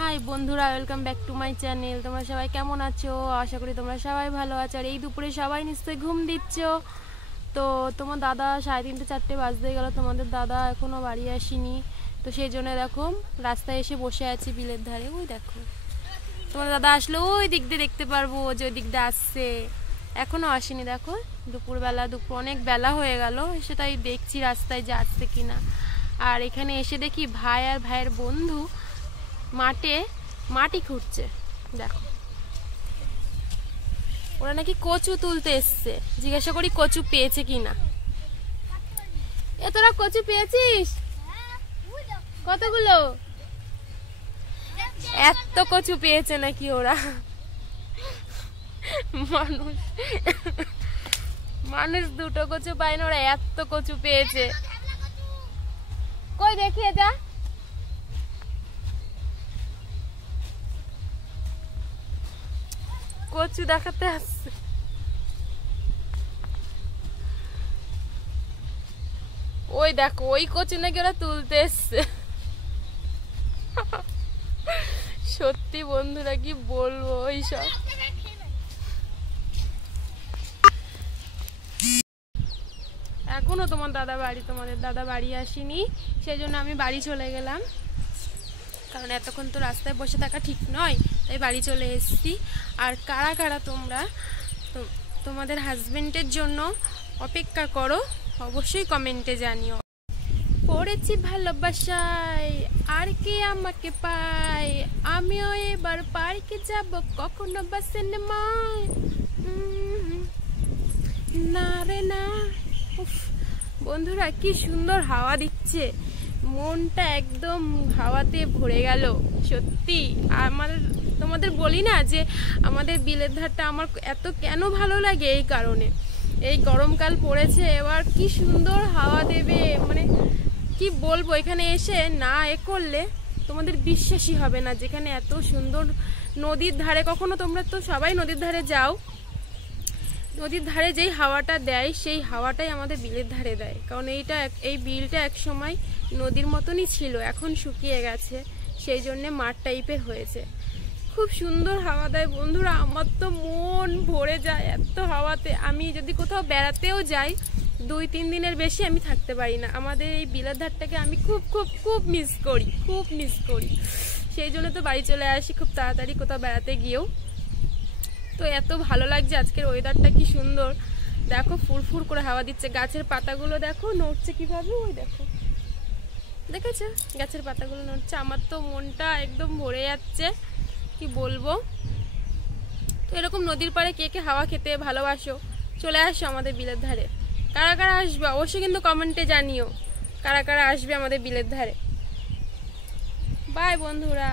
High বন্ধুরা, welcome back to my channel. তোমরা সবাই কেমন আছো? আশা করি তোমরা সবাই ভালো আছো। আর এই দুপুরে সবাই নিশ্চয়ই ঘুম দিচ্ছ। তো তোমার দাদা 3:30 4টে বাজতে গেল, তোমাদের দাদা এখনও বাড়ি আসেনি। তো সেই জন্য দেখো রাস্তায় এসে বসে আছি বিলের ধারে। ওই দেখো তোমার দাদা আসলে ওই দিক দিয়ে দেখতে পারবো যে ওই দিক দিয়ে আসছে। এখনও আসেনি, দেখো দুপুর অনেক বেলা হয়ে গেল, সেটাই দেখছি রাস্তায় যে আসছে কিনা। আর এখানে এসে দেখি ভাই আর ভাইয়ের বন্ধু মাঠে মাটি খুঁড়ছে। দেখো ওরা নাকি কচু তুলতে এসছে। জিজ্ঞাসা করি কচু পেয়েছে কিনা। এ তোরা কচু পেয়েছিস? কতগুলো? এত কচু পেয়েছে নাকি ওরা। মানুষ দুটো কচু পায় না, ওরা এত কচু পেয়েছে। কই দেখি এটা। কচু দেখাতে আসছে। ওই দেখো ওই কচু নাকি ওরা তুলতে এসছে। সত্যি বন্ধুরা কি বলবো এইসব। এখনো তোমাদের দাদা বাড়ি আসেনি, সেই জন্য আমি বাড়ি চলে গেলাম। কারণ এতক্ষণ তো রাস্তায় বসে থাকা ঠিক নয়, তাই বাড়ি চলে এসেছি। আর কারা কারা তোমরা তোমাদের হাজবেন্ডের জন্য অপেক্ষা করো অবশ্যই কমেন্টে জানিও। পড়েছি ভালোবাসায় আর কে আমাকে পায়, আমিও এবার পার্কে যাব কখনো বা সিনেমায়। না রে না। বন্ধুরা কি সুন্দর হাওয়া দিচ্ছে, মনটা একদম হাওয়াতে ভরে গেল সত্যি। তোমাদের বলি না যে আমাদের বিলের ধারটা আমার এত কেন ভালো লাগে, এই কারণে। এই গরমকাল পড়েছে, এবার কি সুন্দর হাওয়া দেবে, মানে কি বলবো। এখানে এসে না করলে তোমাদের বিশ্বাসই হবে না, যেখানে এত সুন্দর নদীর ধারে। কখনো তোমরা তো সবাই নদীর ধারে যাও, নদীর ধারে যেই হাওয়াটা দেয় সেই হাওয়াটাই আমাদের বিলের ধারে দেয়। কারণ এই বিলটা এক সময় নদীর মতনই ছিল, এখন শুকিয়ে গেছে, সেই জন্যে মাঠ টাইপের হয়েছে। খুব সুন্দর হাওয়া দেয় বন্ধুরা, আমার তো মন ভরে যায় এত হাওয়াতে। আমি যদি কোথাও বেড়াতেও যাই 2-3 দিনের বেশি আমি থাকতে পারি না। আমাদের এই বিলের ধারটাকে আমি খুব খুব খুব মিস করি। সেই জন্য তো বাড়ি চলে আসি খুব তাড়াতাড়ি কোথাও বেড়াতে গিয়েও। তো এত ভালো লাগছে, আজকের ওয়েদারটা কি সুন্দর। দেখো ফুরফুর করে হাওয়া দিচ্ছে, গাছের পাতাগুলো দেখো নড়ছে কিভাবে। ওই দেখো, দেখেছো গাছের পাতাগুলো নড়ছে। আমার তো মনটা একদম ভরে যাচ্ছে, কি বলবো। তো এরকম নদীর পাড়ে কে কে হাওয়া খেতে ভালোবাসো, চলে আসো আমাদের বিলের ধারে। কারা কারা আসবে অবশ্যই কিন্তু কমেন্টে জানিও, কারা কারা আসবে আমাদের বিলের ধারে। বাই বন্ধুরা।